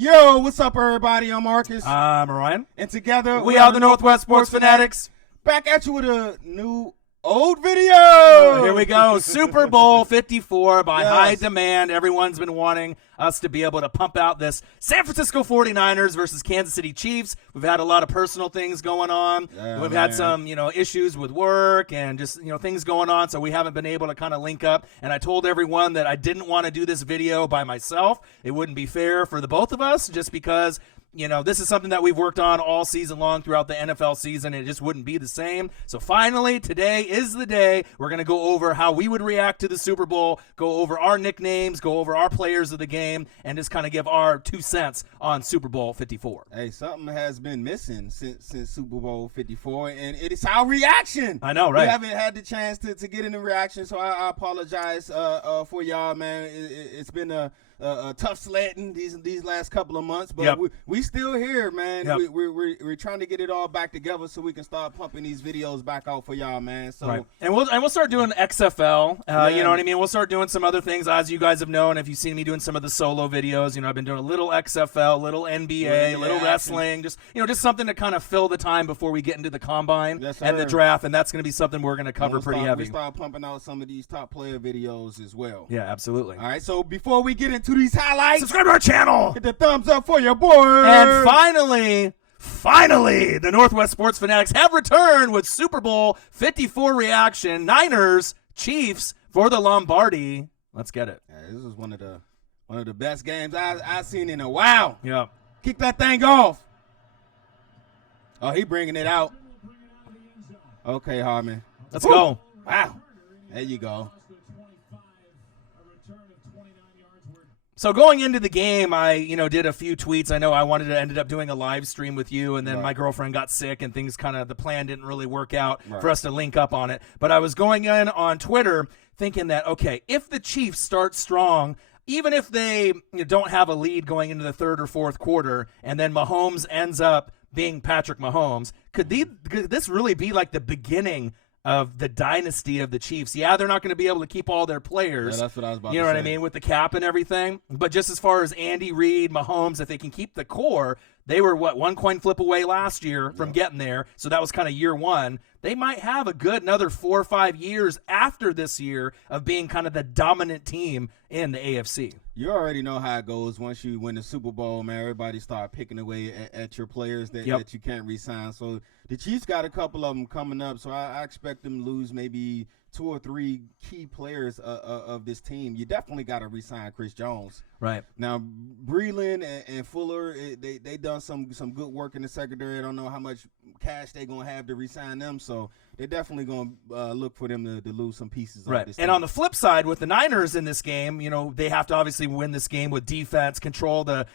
Yo, what's up, everybody? I'm Marcus. I'm Ryan. And together, we are the Northwest Sports Fanatics. Back at you with a new old video. Here we go. Super Bowl 54 by Yes. high demand. Everyone's been wanting us to be able to pump out this San Francisco 49ers versus Kansas City Chiefs. We've had a lot of personal things going on. We've had some, issues with work and just, things going on. So we haven't been able to kind of link up. And I told everyone that I didn't want to do this video by myself. It wouldn't be fair for the both of us just because this is something that we've worked on all season long throughout the NFL season. It just wouldn't be the same. So finally, today is the day. We're going to go over how we would react to the Super Bowl, go over our nicknames, go over our players of the game, and just kind of give our 2 cents on Super Bowl 54. Hey, something has been missing since Super Bowl 54, and it is our reaction. I know, right? We haven't had the chance to get in the reaction, so I apologize for y'all, man. It's been a tough sledding these last couple of months, but Yep. we still here, man. Yep. We're trying to get it all back together so we can start pumping these videos back out for y'all, man. So right. And we'll start doing XFL. Yeah. You know what I mean? We'll start doing some other things, as you guys have known. If you've seen me doing some of the solo videos, I've been doing a little XFL, little NBA, little wrestling, just something to kind of fill the time before we get into the combine and the draft. And that's going to be something we're going to cover pretty heavy. We start pumping out some of these top player videos as well. Yeah, absolutely. All right. So before we get into these highlights, subscribe to our channel. Hit the thumbs up for your boy. And finally, the Northwest Sports Fanatics have returned with Super Bowl 54 reaction. Niners, Chiefs for the Lombardi. Let's get it. Yeah, this was one of the best games I've seen in a while. Yeah. Kick that thing off. Oh, he bringing it out. Okay, Harmon. Let's go. Wow. There you go. So going into the game, I, did a few tweets. I know I ended up doing a live stream with you, and then my girlfriend got sick, and the plan didn't really work out for us to link up on it. But I was going in on Twitter thinking that, okay, if the Chiefs start strong, even if they don't have a lead going into the third or fourth quarter, and then Mahomes ends up being Patrick Mahomes, could this really be like the beginning of the dynasty of the Chiefs? Yeah, they're not going to be able to keep all their players. Yeah, that's what I was about to say. You know what I mean? With the cap and everything. But just as far as Andy Reid, Mahomes, if they can keep the core, they were, one coin flip away last year from getting there. So that was kind of year one. They might have a good another 4 or 5 years after this year of being kind of the dominant team in the AFC. You already know how it goes once you win the Super Bowl, man. Everybody start picking away at your players that you can't re-sign. So the Chiefs got a couple of them coming up, so I expect them to lose maybe 2 or 3 key players of this team. You definitely got to re-sign Chris Jones. Right. Now, Breland and Fuller, they done some good work in the secondary. I don't know how much cash they're going to have to re-sign them, so they're definitely going to look for them to lose some pieces. Right. Of this and team. on the flip side, with the Niners in this game, they have to obviously win this game with defense, control the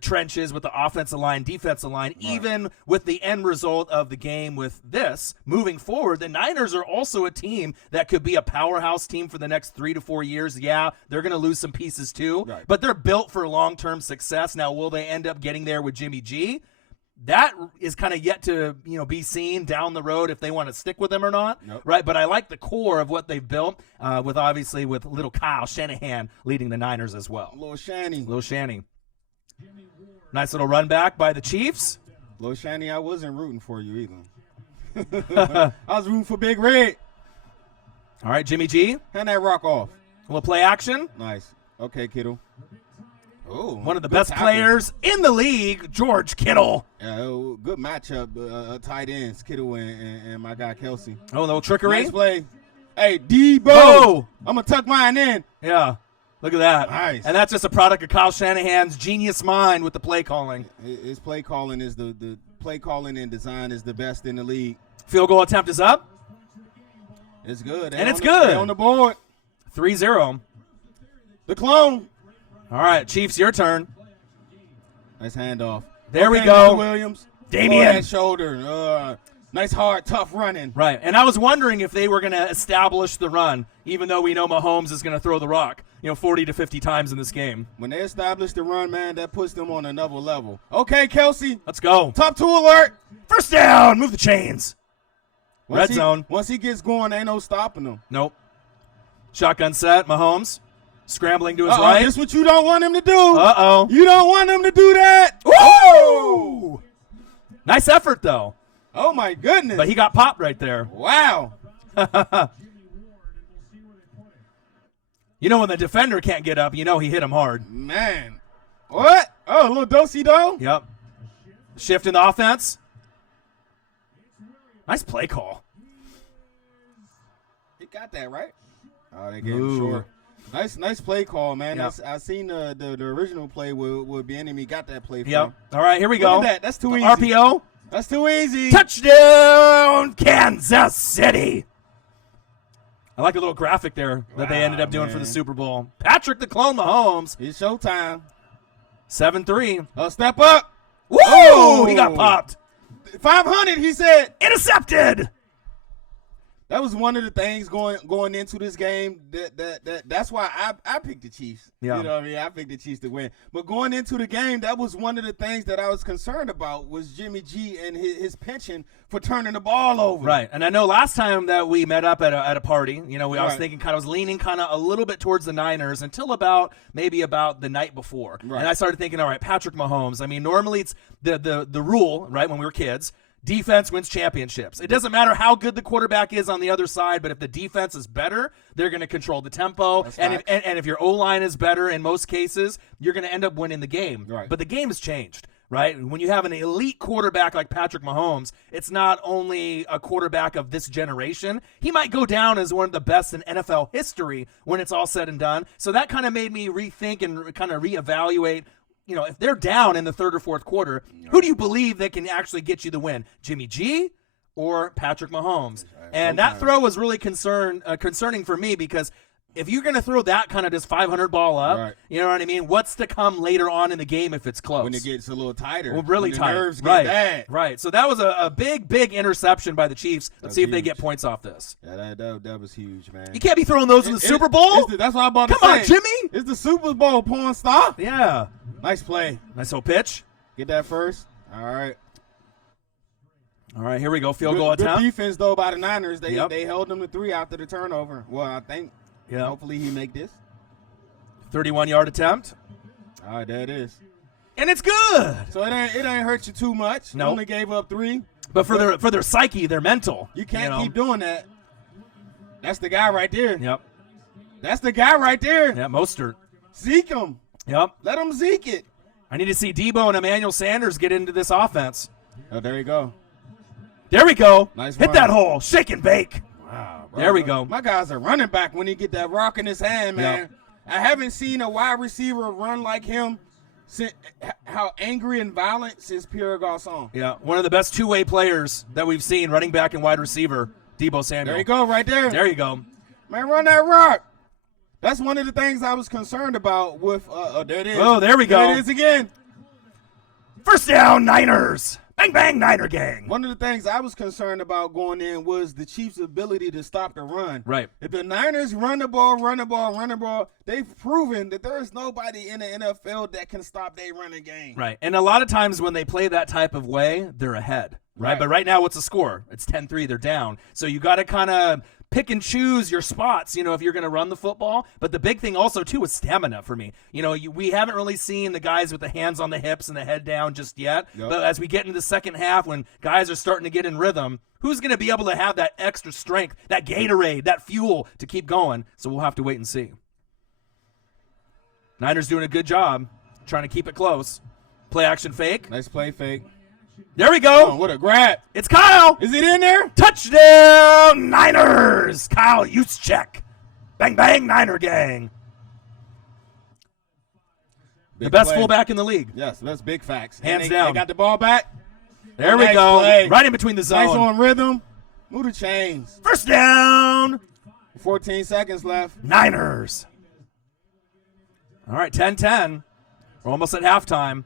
trenches with the offensive line, defensive line, even with the end result of the game with this. Moving forward, the Niners are also a team that could be a powerhouse team for the next 3 to 4 years. Yeah, they're going to lose some pieces too, but they're built for long-term success. Now, will they end up getting there with Jimmy G? That is kind of yet to be seen down the road if they want to stick with them or not, right? But I like the core of what they've built with little Kyle Shanahan leading the Niners as well. Little Shanny. Nice little run back by the Chiefs. Little Shanny, I wasn't rooting for you either. I was rooting for Big Red. All right, Jimmy G. Hand that rock off. We'll play action. Nice. Okay, Kittle. Oh, one of the best players in the league, George Kittle. Yeah, good matchup, tight ends, Kittle and my guy Kelsey. Oh, a little trickery. Nice play. Hey, Debo. I'm going to tuck mine in. Yeah, look at that. Nice. And that's just a product of Kyle Shanahan's genius mind with the play calling. His play calling is the play calling and design is the best in the league. Field goal attempt is up. It's good. And it's good. On the board. 3-0. The clone. All right, Chiefs, your turn. Nice handoff. There we go. Williams. Damian. That shoulder. Nice, hard, tough running. Right, and I was wondering if they were going to establish the run, even though we know Mahomes is going to throw the rock, 40 to 50 times in this game. When they establish the run, man, that puts them on another level. Okay, Kelsey. Let's go. Top 2 alert. First down. Move the chains. Red zone. Once he gets going, ain't no stopping him. Nope. Shotgun set, Mahomes. Scrambling to his right. This is what you don't want him to do. Uh-oh. You don't want him to do that. Woo! Nice effort, though. Oh, my goodness. But he got popped right there. Wow. You know when the defender can't get up, you know he hit him hard. Man. What? Oh, a little do-si-do? Yep. Shift in the offense. Nice play call. He got that, right? Oh, they gave him short. Nice play call, man. Yep. I seen the original play with the enemy got that play. Yep. All right, here we go. Look at that. That's too easy. RPO. That's too easy. Touchdown, Kansas City. I like the little graphic there that they ended up doing for the Super Bowl. Patrick the Clone Mahomes. It's showtime. 7-3. Step up. Woo! Oh! He got popped. 500, he said. Intercepted. That was one of the things going into this game. That's why I picked the Chiefs. Yeah. You know what I mean? I picked the Chiefs to win. But going into the game, that was one of the things that I was concerned about was Jimmy G and his penchant for turning the ball over. Right. And I know last time that we met up at a party, I was Right. thinking I was leaning a little bit towards the Niners until about the night before. Right. And I started thinking, all right, Patrick Mahomes. I mean, normally it's the rule, right, when we were kids. Defense wins championships. It doesn't matter how good the quarterback is on the other side, but if the defense is better, they're going to control the tempo. And if your O-line is better in most cases, you're going to end up winning the game. Right. But the game has changed, right? When you have an elite quarterback like Patrick Mahomes, it's not only a quarterback of this generation. He might go down as one of the best in NFL history when it's all said and done. So that kind of made me rethink and kind of reevaluate. If they're down in the third or fourth quarter, who do you believe that can actually get you the win? Jimmy G or Patrick Mahomes? And that throw was really concerning for me because if you're going to throw that kind of just 500 ball up, Right. you know what I mean? What's to come later on in the game if it's close? When it gets a little tighter. Well, really when tight. The nerves get right. bad. Right. So that was a big interception by the Chiefs. Let's That's see if they huge. get points off this. Yeah, that was huge, man. You can't be throwing those in the Super Bowl. That's what I'm about to say. Come on, Jimmy. It's the Super Bowl, porn star. Yeah. Nice play. Nice little pitch. Get that first. All right. All right, here we go. Field goal attempt. Good defense, though, by the Niners. They Yep. they held them to 3 after the turnover. Well, I think hopefully he make this. 31-yard attempt. All right, there it is. And it's good. So it ain't hurt you too much. No. You only gave up 3. But for their psyche, their mental. You can't keep doing that. That's the guy right there. Yep. That's the guy right there. Yeah, Mostert. Zeke him. Yep. Let him Zeke it. I need to see Debo and Emmanuel Sanders get into this offense. Oh, there you go. There we go. Nice Hit run. that hole. Shake and bake. Wow, bro. There we go. My guy's a running back when he get that rock in his hand, man. Yep. I haven't seen a wide receiver run like him since how angry and violent since Pierre Garçon. Yeah, one of the best two-way players that we've seen, running back and wide receiver, Debo Samuel. There you go, right there. There you go. Man, run that rock. That's one of the things I was concerned about with there it is. Oh, there we go. There it is again. First down, Niners. Bang, bang, Niner gang. One of the things I was concerned about going in was the Chiefs' ability to stop the run. Right. If the Niners run the ball, they've proven that there is nobody in the NFL that can stop their running game. Right. And a lot of times when they play that type of way, they're ahead. Right. But right now, what's the score? It's 10-3. They're down. So you got to kind of pick and choose your spots, if you're going to run the football. But the big thing also, too, is stamina for me. We haven't really seen the guys with the hands on the hips and the head down just yet. Yep. But as we get into the second half, when guys are starting to get in rhythm, who's going to be able to have that extra strength, that Gatorade, that fuel to keep going? So we'll have to wait and see. Niners doing a good job trying to keep it close. Play action fake. Nice play fake. There we go. Oh, what a grab. It's Kyle. Is it in there? Touchdown, Niners. Kyle Juszczyk. Bang, bang, Niner gang. Big the best play. fullback in the league. Yes, that's big facts. Hands They down. got the ball back. There we Nice go. play. Right in between the zone. Nice on rhythm. Move the chains. First down. 14 seconds left. Niners. All right, 10-10. We're almost at halftime.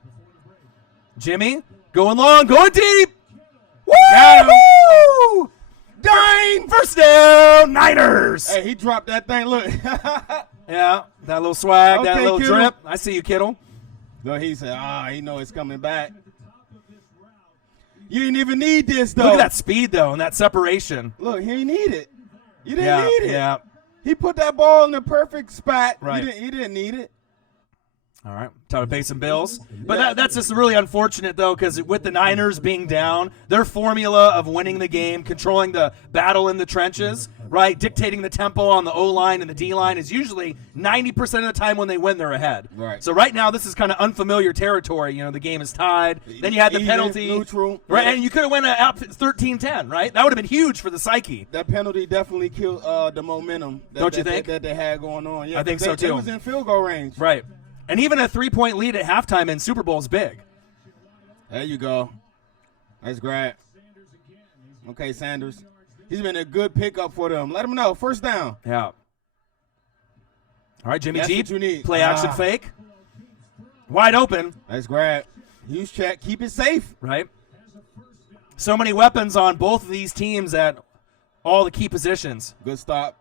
Jimmy, going long, going deep. Got him. Woo! Dang! First down, Niners. Hey, he dropped that thing. Look. Yeah, that little swag, that Okay, little Kittle. drip. I see you, Kittle. No, he said, he know it's coming back. You didn't even need this, though. Look at that speed, though, and that separation. Look, he ain't need it. You didn't need it. Yeah. He put that ball in the perfect spot. Right. He didn't need it. All right, time to pay some bills. But that's just really unfortunate, though, because with the Niners being down, their formula of winning the game, controlling the battle in the trenches, right, dictating the tempo on the O-line and the D-line is usually 90% of the time when they win, they're ahead. Right. So right now, this is kind of unfamiliar territory. You know, the game is tied. Then you had the penalty. Neutral. Right, and you could have went out 13-10, right? That would have been huge for the psyche. That penalty definitely killed the momentum Don't you think? that they had going on. Yeah, I think so, too. They was in field goal range. Right. And even a 3-point lead at halftime in Super Bowl is big. There you go. Nice grab. Okay, Sanders. He's been a good pickup for them. Let him know. First down. Yeah. All right, Jimmy That's G. what you need. Play action fake. Wide open. Nice grab. Huge check. Keep it safe. Right. So many weapons on both of these teams at all the key positions. Good stop.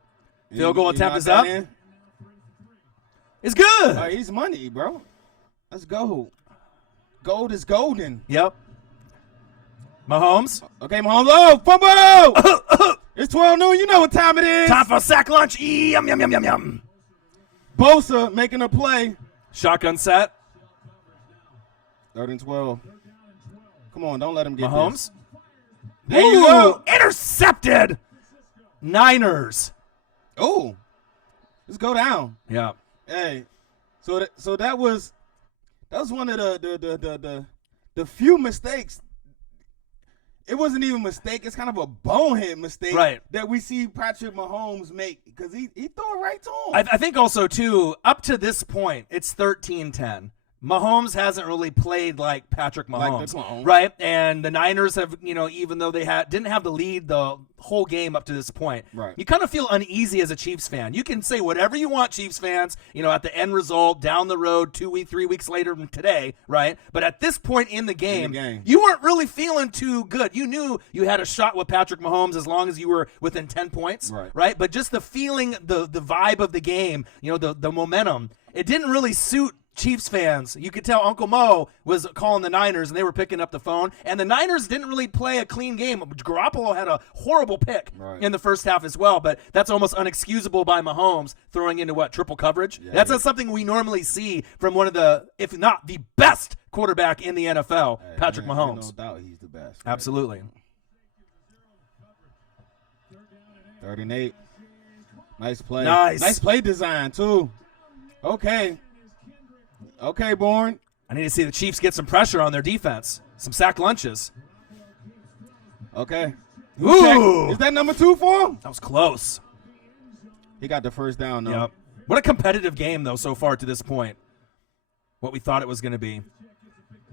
Field goal attempt knock is that up. in. It's good. He's money, bro. Let's go. Gold is golden. Yep. Mahomes. Okay, Mahomes. Oh, fumble! It's 12 noon. You know what time it is. Time for sack lunch. Yum, yum, yum, yum, yum. Bosa making a play. Shotgun set. 3rd and 12. Come on, don't let him get Mahomes. this. There you go. Intercepted. Niners. Oh, let's go down. Yeah. Hey, so that was one of the few mistakes. It wasn't even a mistake. It's kind of a bonehead mistake that we see Patrick Mahomes make because he threw it right to him. I think also, too, up to this point, it's 13-10. Mahomes hasn't really played like Patrick Mahomes, right? And the Niners have, even though they didn't have the lead the whole game up to this point, right. You kind of feel uneasy as a Chiefs fan. You can say whatever you want, Chiefs fans, at the end result, down the road, 3 weeks later than today, right? But at this point in the game, you weren't really feeling too good. You knew you had a shot with Patrick Mahomes as long as you were within 10 points, right? But just the feeling, the vibe of the game, the momentum, it didn't really suit Chiefs fans. You could tell Uncle Mo was calling the Niners, and they were picking up the phone. And the Niners didn't really play a clean game. Garoppolo had a horrible pick in the first half as well, but that's almost unexcusable by Mahomes throwing into triple coverage. Yeah, that's not something we normally see from one of the, if not the best quarterback in the NFL, Patrick Mahomes. No doubt he's the best. Right? Absolutely. 3rd and 8. Nice play. Nice play design, too. Okay, Bourne. I need to see the Chiefs get some pressure on their defense. Some sack lunches. Okay. Ooh. Is that number 2 for him? That was close. He got the first down, though. Yep. What a competitive game, though, so far to this point. What we thought it was going to be.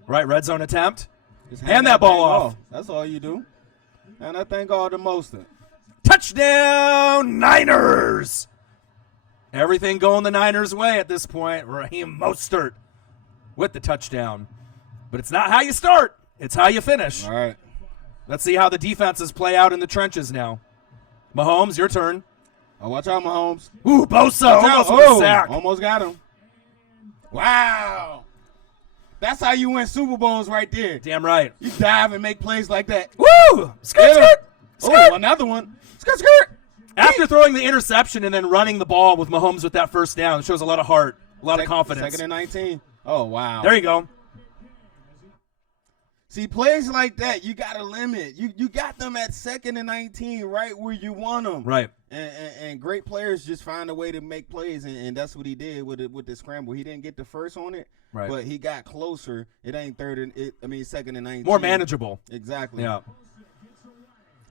Right, red zone attempt. Just hand that ball off. That's all you do. And I thank all the most. Touchdown, Niners! Everything going the Niners' way at this point. Raheem Mostert with the touchdown. But it's not how you start. It's how you finish. All right. Let's see how the defenses play out in the trenches now. Mahomes, your turn. Oh, watch out, Mahomes. Ooh, Bosa almost with a sack. Almost got him. Wow. That's how you win Super Bowls right there. Damn right. You dive and make plays like that. Woo! Skirt, skirt. Oh, another one. Skirt, skirt. After throwing the interception and then running the ball with Mahomes with that first down, it shows a lot of heart, a lot of confidence. 2nd and 19. Oh, wow. There you go. See, plays like that, you got to limit. You got them at 2nd and 19 right where you want them. Right. And great players just find a way to make plays, and that's what he did with the scramble. He didn't get the first on it, but he got closer. It ain't 2nd and 19. More manageable. Exactly. Yeah.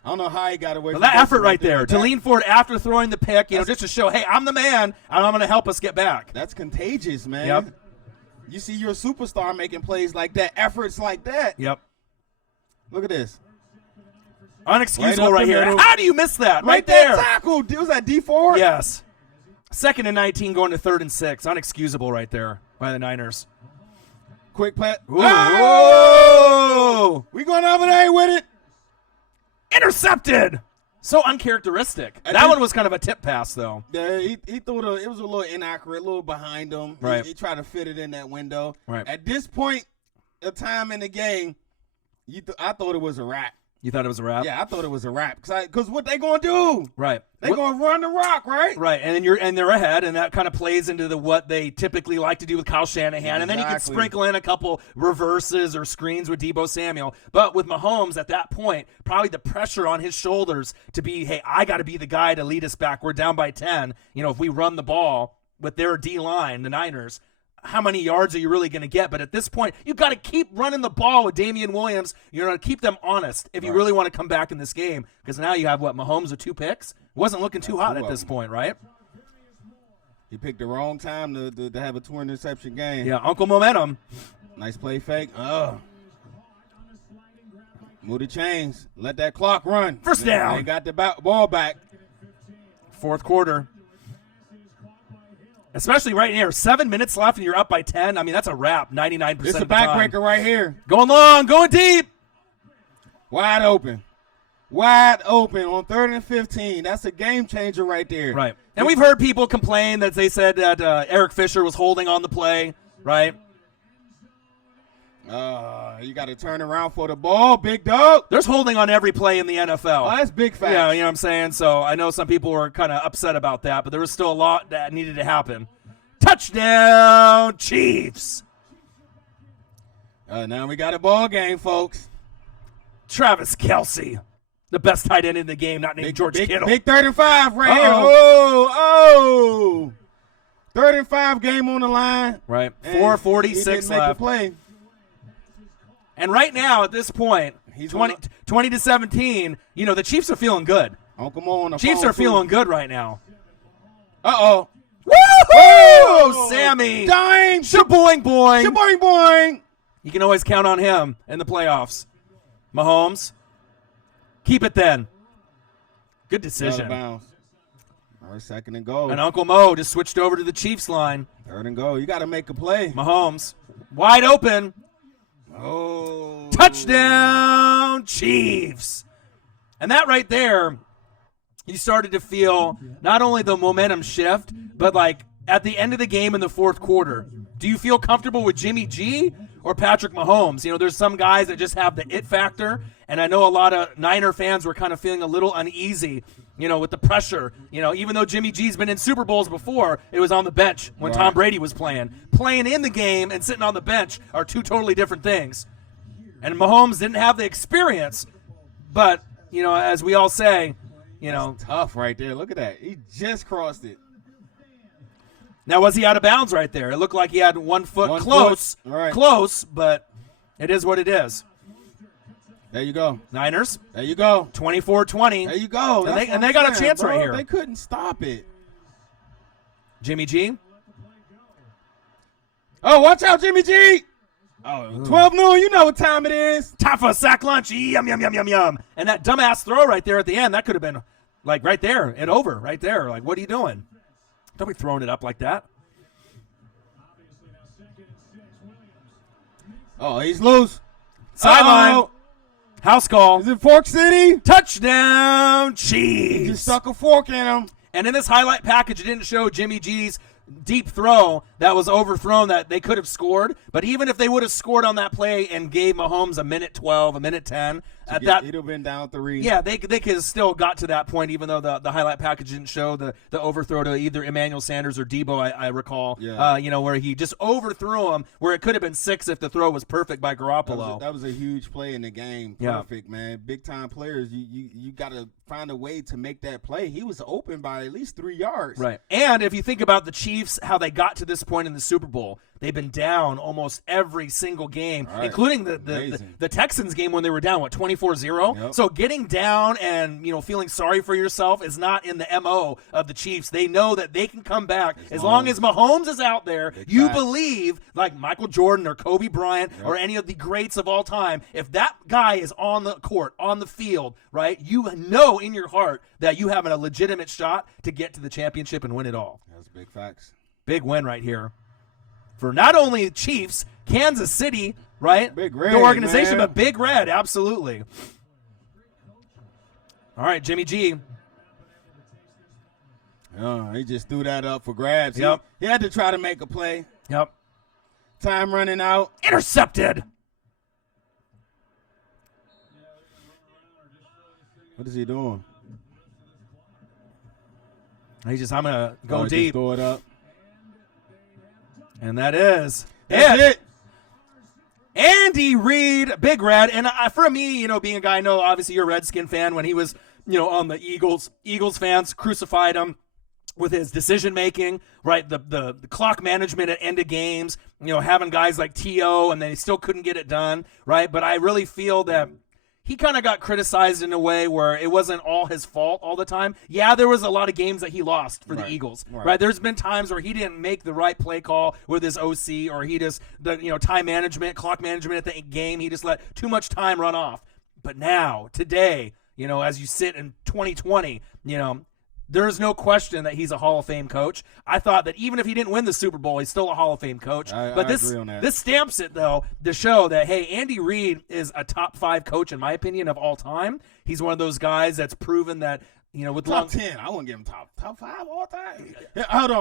I don't know how he got away from that effort right there to that. lean forward after throwing the pick, just to show, hey, I'm the man, and I'm going to help us get back. That's contagious, man. Yep. You see your superstar making plays like that, efforts like that. Yep. Look at this. Unexcusable right here. How do you miss that? Right there. There. Tackle. Was that D4? Yes. 2nd and 19 going to 3rd and 6. Unexcusable right there by the Niners. Quick play. Whoa! We going over there with it. Intercepted. So uncharacteristic. That one was kind of a tip pass, though. Yeah, he threw it was a little inaccurate, a little behind him. Right. He tried to fit it in that window. Right. At this point of time in the game, I thought it was a wrap. You thought it was a wrap? Yeah, I thought it was a wrap. Because what they going to do? Right. They going to run the rock, right? Right, and then they're ahead, and that kind of plays into what they typically like to do with Kyle Shanahan. Exactly. And then you can sprinkle in a couple reverses or screens with Deebo Samuel. But with Mahomes at that point, probably the pressure on his shoulders to be, hey, I got to be the guy to lead us back. We're down by 10. If we run the ball with their D-line, the Niners, how many yards are you really going to get? But at this point, you've got to keep running the ball with Damian Williams. You're going to keep them honest if you really want to come back in this game. Because now you have, Mahomes with 2 picks? Wasn't looking too hot at this point, right? He picked the wrong time to have a 2-interception game. Yeah, Uncle Momentum. Nice play fake. Move the chains. Let that clock run. First down. They got the ball back. Fourth quarter. Especially right here, 7 minutes left and you're up by 10. I mean, that's a wrap, 99% of the time. It's a backbreaker right here. Going long, going deep. Wide open. Wide open on 3rd and 15. That's a game changer right there. Right. And we've heard people complain that they said that Eric Fisher was holding on the play, right? You got to turn around for the ball, big dog. There's holding on every play in the NFL. Oh, that's big facts. Yeah, you know what I'm saying? So I know some people were kind of upset about that, but there was still a lot that needed to happen. Touchdown, Chiefs. Now we got a ball game, folks. Travis Kelce, the best tight end in the game, not named George Kittle. Big 3rd and 5 right here. Oh. 3rd and 5 game on the line. Right. 4:46 left. Play. And right now, at this point, 20-17, the Chiefs are feeling good. Uncle Mo on the Chiefs are feeling good right now. Uh-oh. Woo-hoo! Sammy. Dime. Shaboing boing. Shaboing boing. You can always count on him in the playoffs. Mahomes. Keep it then. Good decision. Out of bounds. All right, 2nd and goal. And Uncle Mo just switched over to the Chiefs line. 3rd and goal. You got to make a play. Mahomes. Wide open. Oh. Touchdown, Chiefs. And that right there, you started to feel not only the momentum shift, but at the end of the game in the 4th quarter, do you feel comfortable with Jimmy G or Patrick Mahomes? There's some guys that just have the it factor, and I know a lot of Niner fans were kind of feeling a little uneasy, with the pressure. Even though Jimmy G's been in Super Bowls before, it was on the bench when Tom Brady was playing. Playing in the game and sitting on the bench are 2 totally different things. And Mahomes didn't have the experience, but, as we all say, That's tough right there. Look at that. He just crossed it. Now, was he out of bounds right there? It looked like he had 1 foot close, but it is what it is. There you go. Niners. There you go. 24-20. There you go. And they got a chance right here. They couldn't stop it. Jimmy G. Oh, watch out, Jimmy G. Oh, 12 noon. You know what time it is. Time for a sack lunch. Yum, yum, yum, yum, yum. And that dumbass throw right there at the end, that could have been right there and over right there. What are you doing? Don't be throwing it up like that. Oh, he's loose. Sideline. House call. Is it Fork City? Touchdown, Chiefs. He just stuck a fork in him. And in this highlight package, it didn't show Jimmy G's deep throw that was overthrown that they could have scored. But even if they would have scored on that play and gave Mahomes a minute 12, a minute 10, he'd have been down 3. Yeah, they could have still got to that point, even though the highlight package didn't show the overthrow to either Emmanuel Sanders or Debo, I recall. Yeah. Where he just overthrew him, where it could have been 6 if the throw was perfect by Garoppolo. That was a huge play in the game. Perfect, man. Big time players. You got to find a way to make that play. He was open by at least 3 yards. Right. And if you think about the Chiefs, how they got to this point in the Super Bowl, they've been down almost every single game, including the Texans game when they were down, 24-0? Yep. So getting down and, feeling sorry for yourself is not in the MO of the Chiefs. They know that they can come back. As long as Mahomes is out there, you believe, like Michael Jordan or Kobe Bryant or any of the greats of all time, if that guy is on the court, on the field, right, you know in your heart that you have a legitimate shot to get to the championship and win it all. That's big facts. Big win right here for not only Chiefs, Kansas City, right? Big Red, the organization, man. but Big Red, absolutely. All right, Jimmy G. He just threw that up for grabs. Yep. He had to try to make a play. Yep. Time running out. Intercepted. What is he doing? I'm going to go Just deep. throw it up. And that is That's it. Andy Reid, Big Red. And for me, being a guy, I know obviously you're a Redskin fan. When he was, on the Eagles fans crucified him with his decision making, right? The clock management at end of games, having guys like T.O. and they still couldn't get it done, right? But I really feel that he kind of got criticized in a way where it wasn't all his fault all the time. Yeah, there was a lot of games that he lost for the Eagles, right? There's been times where he didn't make the right play call with his OC, or he just, time management, clock management at the game, he just let too much time run off. But now, today, as you sit in 2020, there is no question that he's a Hall of Fame coach. I thought that even if he didn't win the Super Bowl, he's still a Hall of Fame coach. But this stamps it, though, to show that, hey, Andy Reid is a top 5 coach, in my opinion, of all time. He's one of those guys that's proven that, with top 10. I wou't give him top 5 all time. Yeah, hold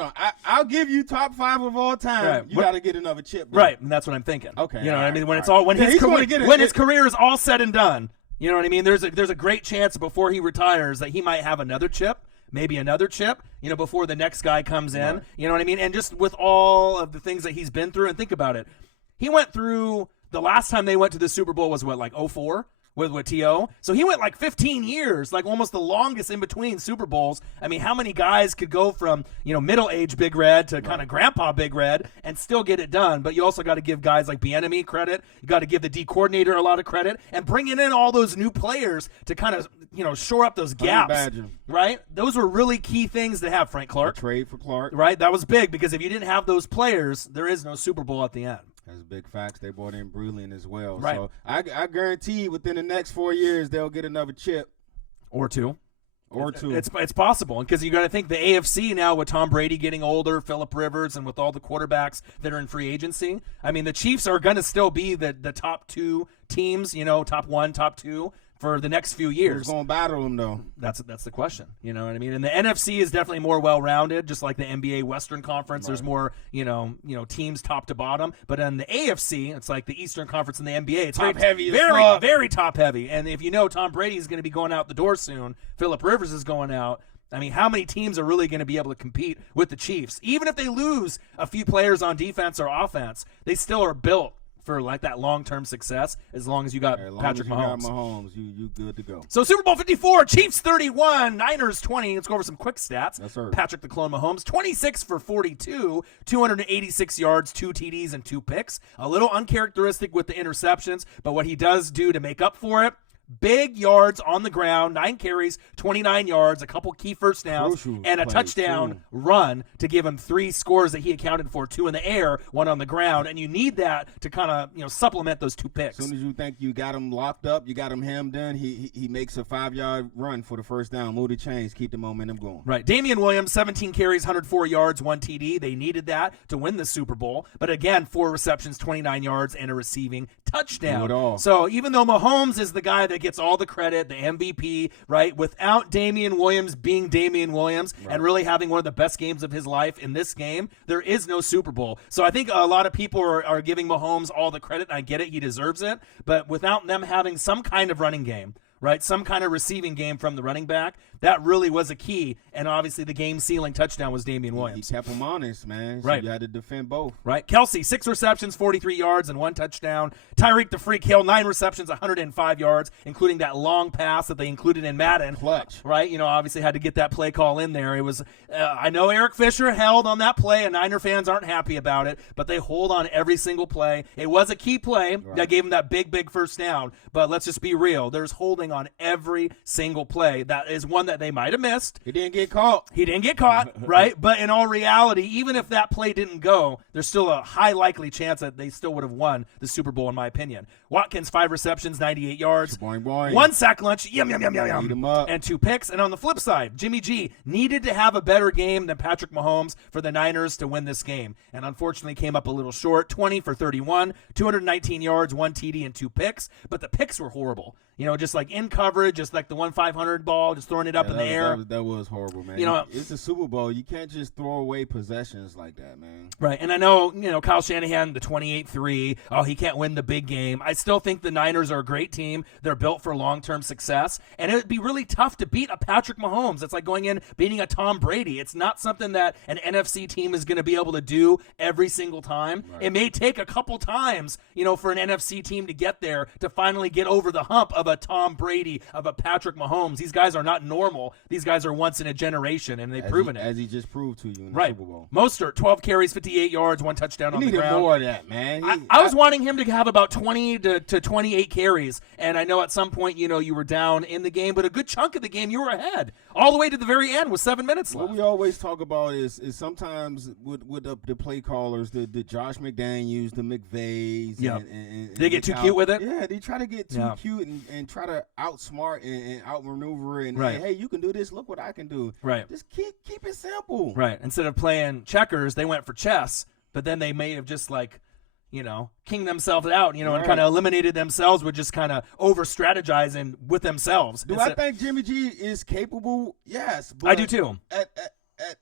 on. I'll give you top 5 of all time. Right. You got to get another chip, bro. Right, and that's what I'm thinking. Okay, what I mean? When his career is all said and done. You know what I mean? There's a great chance before he retires that he might have another chip, maybe another chip, before the next guy comes in. Right. You know what I mean? And just with all of the things that he's been through, and think about it. He went through, the last time they went to the Super Bowl was what, like 2004? With T.O. So he went like 15 years, like almost the longest in between Super Bowls. I mean, how many guys could go from, middle-aged Big Red to kind of grandpa Big Red and still get it done? But you also got to give guys like Bieniemy credit. You got to give the D coordinator a lot of credit, and bringing in all those new players to kind of, shore up those gaps, right? Those were really key things to have, Frank Clark. The trade for Clark. Right? That was big, because if you didn't have those players, there is no Super Bowl at the end. That's big facts. They brought in Breland as well. Right. So I guarantee within the next 4 years they'll get another chip. Or two. It's possible, because you got to think the AFC now with Tom Brady getting older, Phillip Rivers, and with all the quarterbacks that are in free agency. I mean, the Chiefs are going to still be the top 2 teams, top 1, top 2 for the next few years. Who's going to battle them, though? That's the question. You know what I mean? And the NFC is definitely more well-rounded, just like the NBA Western Conference. Right. There's more, teams top to bottom. But in the AFC, it's like the Eastern Conference and the NBA. It's very top-heavy. And if Tom Brady is going to be going out the door soon, Phillip Rivers is going out. I mean, how many teams are really going to be able to compete with the Chiefs? Even if they lose a few players on defense or offense, they still are built for like that long-term success, as long as you got Patrick Mahomes. You good to go. So Super Bowl 54, Chiefs 31, Niners 20. Let's go over some quick stats. Yes, sir. Patrick the Clone Mahomes, 26 for 42, 286 yards, 2 TDs, and 2 picks. A little uncharacteristic with the interceptions, but what he does do to make up for it, big yards on the ground, 9 carries, 29 yards, a couple key first downs, and a touchdown run to give him 3 scores that he accounted for, 2 in the air, 1 on the ground. And you need that to kind of supplement those 2 picks. As soon as you think you got him locked up, you got him hemmed in, he makes a 5-yard run for the first down, move the chains, keep the momentum going. Right. Damian Williams, 17 carries, 104 yards, 1 TD. They needed that to win the Super Bowl. But again, 4 receptions, 29 yards, and a receiving touchdown. So even though Mahomes is the guy that gets all the credit, the MVP, right, without Damian Williams being Damian Williams and really having one of the best games of his life in this game, there is no Super Bowl. So I think a lot of people are giving Mahomes all the credit, and I get it, he deserves it, but without them having some kind of running game, right, some kind of receiving game from the running back, that really was a key. And obviously the game-sealing touchdown was Damian Williams. He kept him honest, man. So right. You had to defend both. Right. Kelsey, 6 receptions, 43 yards, and 1 touchdown. Tyreek the Freak Hill, 9 receptions, 105 yards, including that long pass that they included in Madden. Clutch. Right. Obviously had to get that play call in there. It was, I know Eric Fisher held on that play, and Niner fans aren't happy about it, but they hold on every single play. It was a key play that gave him that big first down, but let's just be real. There's holding on every single play. That is one that they might have missed. He didn't get caught. Right? But in all reality, even if that play didn't go, there's still a high likely chance that they still would have won the Super Bowl, in my opinion. Watkins, 5 receptions, 98 yards. Boing, boing. 1 sack lunch, yum. Eat him up. And 2 picks. And on the flip side, Jimmy G needed to have a better game than Patrick Mahomes for the Niners to win this game. And unfortunately came up a little short, 20 for 31, 219 yards, 1 TD, and 2 picks. But the picks were horrible. Just like in coverage, just like the 1-500 ball, just throwing it up in the air. That was horrible, man. You know, it's a Super Bowl. You can't just throw away possessions like that, man. Right, and I know, Kyle Shanahan, the 28-3, he can't win the big game. I still think the Niners are a great team. They're built for long-term success, and it would be really tough to beat a Patrick Mahomes. It's like going in, beating a Tom Brady. It's not something that an NFC team is going to be able to do every single time. Right. It may take a couple times, for an NFC team to get there, to finally get over the hump of a Tom Brady, of a Patrick Mahomes. These guys are not normal. These guys are once in a generation, and they've proven it. As he just proved to you in the right. Super Bowl. Mostert, 12 carries, 58 yards, 1 touchdown on the ground. He needed more of that, man. I was wanting him to have about 20 to 28 carries, and I know at some point, you were down in the game, but a good chunk of the game you were ahead, all the way to the very end with 7 minutes left. What we always talk about is sometimes with the play callers, the Josh McDaniels, the McVays, and they get too cute with it? Yeah, they try to get too cute and try to outsmart and outmaneuver and hey, you can do this, look what I can do. Right. Just keep it simple. Right. Instead of playing checkers, they went for chess, but then they may have just king themselves out, and kind of eliminated themselves with just kind of over strategizing with themselves. Do I think Jimmy G is capable? Yes. But I do too.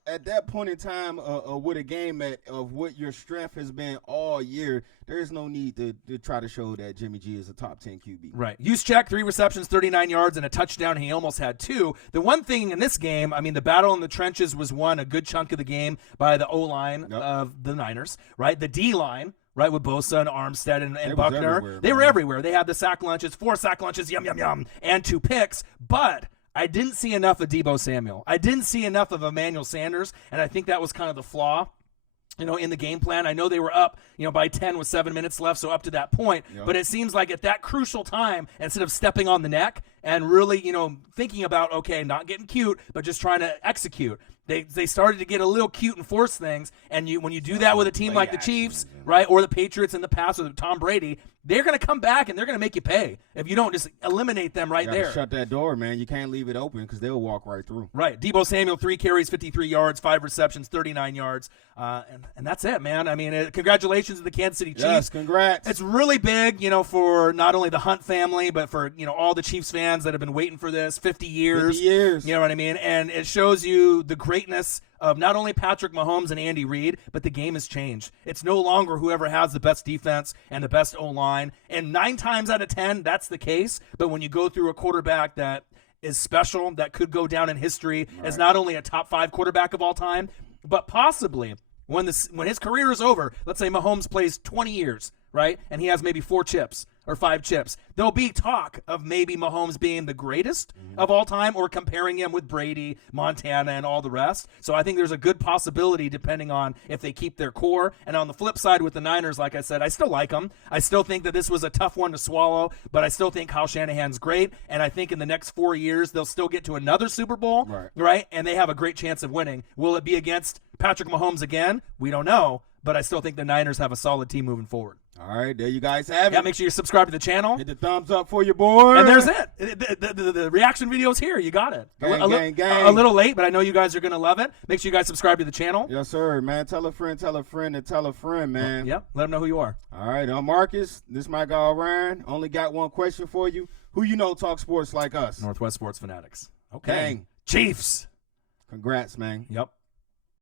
At that point in time with a game of what your strength has been all year, there's no need to try to show that Jimmy G is a top 10 QB. Right. Juszczyk, 3 receptions, 39 yards, and a touchdown. He almost had 2. The one thing in this game, the battle in the trenches was won a good chunk of the game by the O-line of the Niners, right? The D-line, right, with Bosa and Armstead and Buckner. They were everywhere. They had the sack lunches, 4 sack lunches, yum, yum, yum, and 2 picks, but I didn't see enough of Deebo Samuel. I didn't see enough of Emmanuel Sanders, and I think that was kind of the flaw, in the game plan. I know they were up, by 10 with 7 minutes left, so up to that point. Yep. But it seems like at that crucial time, instead of stepping on the neck and really, thinking about, okay, not getting cute, but just trying to execute, they started to get a little cute and force things. And when you do that with a team like the Chiefs, right, or the Patriots in the past with Tom Brady, they're going to come back and they're going to make you pay if you don't just eliminate them right there. Shut that door, man. You can't leave it open because they'll walk right through. Right. Deebo Samuel, 3 carries, 53 yards, 5 receptions, 39 yards. And that's it, man. Congratulations to the Kansas City Chiefs. Yes, congrats. It's really big, for not only the Hunt family, but for, all the Chiefs fans that have been waiting for this 50 years. 50 years. You know what I mean? And it shows you the greatness of not only Patrick Mahomes and Andy Reid, but the game has changed. It's no longer whoever has the best defense and the best O-line. And 9 times out of 10, that's the case. But when you go through a quarterback that is special, that could go down in history as not only a top 5 quarterback of all time, but possibly when his career is over, let's say Mahomes plays 20 years, right? And he has maybe 4 chips or 5 chips. There'll be talk of maybe Mahomes being the greatest of all time or comparing him with Brady, Montana, and all the rest. So I think there's a good possibility depending on if they keep their core. And on the flip side with the Niners, like I said, I still like them. I still think that this was a tough one to swallow, but I still think Kyle Shanahan's great. And I think in the next 4 years, they'll still get to another Super Bowl, right? And they have a great chance of winning. Will it be against Patrick Mahomes again? We don't know, but I still think the Niners have a solid team moving forward. All right, there you guys have it. Yeah, make sure you subscribe to the channel. Hit the thumbs up for your boy. And there's it. The reaction video's here. You got it. Gang. A little late, but I know you guys are going to love it. Make sure you guys subscribe to the channel. Yes, sir, man. Tell a friend, and tell a friend, man. Yep. Let them know who you are. All right, I'm Marcus. This is my guy, Ryan. Only got one question for you. Who you know talk sports like us? Northwest Sports Fanatics. Okay. Dang. Chiefs. Congrats, man. Yep.